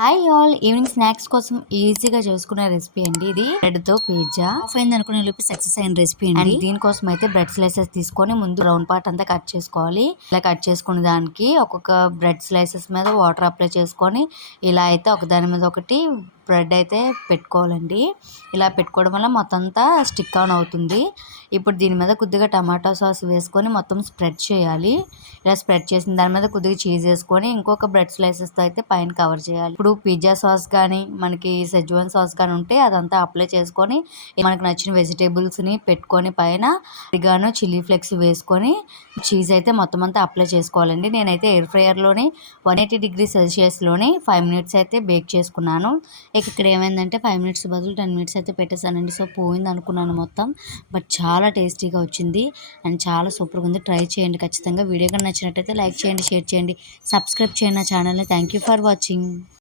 Hi all, evening snacks కోసం ఈజీగా చేసుకునే రెసిపీ అండి. ఇది బ్రెడ్ తో పిజ్జా ఆఫ్ అయింది అనుకునే లోపు సక్సెస్ అయిన రెసిపీ అండి. దీనికోసం అయితే బ్రెడ్ స్లైసెస్ తీసుకొని ముందు రౌండ్ పార్ట్ అంతా కట్ చేసుకోవాలి. ఇలా కట్ చేసుకున్న దానికి ఒక్కొక్క బ్రెడ్ స్లైసెస్ మీద వాటర్ అప్లై చేసుకొని ఇలా అయితే ఒక దాని మీద ఒకటి బ్రెడ్ అయితే పెట్టుకోవాలండి. ఇలా పెట్టుకోవడం వల్ల మొత్తం అంతా స్టిక్ ఆన్ అవుతుంది. ఇప్పుడు దీని మీద కొద్దిగా టమాటో సాస్ వేసుకొని మొత్తం స్ప్రెడ్ చేయాలి. ఇలా స్ప్రెడ్ చేసిన దాని మీద కొద్దిగా చీజ్ వేసుకొని ఇంకొక బ్రెడ్ స్లైసెస్తో అయితే పైన కవర్ చేయాలి. ఇప్పుడు పిజ్జా సాస్ కానీ మనకి సెజ్వాన్ సాస్ కానీ ఉంటే అదంతా అప్లై చేసుకొని మనకు నచ్చిన వెజిటేబుల్స్ని పెట్టుకొని పైన ఆరిగానో చిల్లీ ఫ్లేక్స్ వేసుకొని చీజ్ అయితే మొత్తం అంతా అప్లై చేసుకోవాలండి. నేనైతే ఎయిర్ ఫ్రైయర్లోని 180°C 5 మినిట్స్ అయితే బేక్ చేసుకున్నాను. ఇక్కడ ఏమైందంటే 5 మినిట్స్ బదులు 10 మినిట్స్ అయితే పెట్టేశానండి. సో పోయింది అనుకున్నాను మొత్తం, బట్ చాలా టేస్టీగా వచ్చింది అండ్ చాలా సూపర్గా ఉంది. ట్రై చేయండి ఖచ్చితంగా. వీడియో కానీ నచ్చినట్టయితే లైక్ చేయండి, షేర్ చేయండి, సబ్స్క్రైబ్ చేయండి నా ఛానల్ని. Thank you for watching.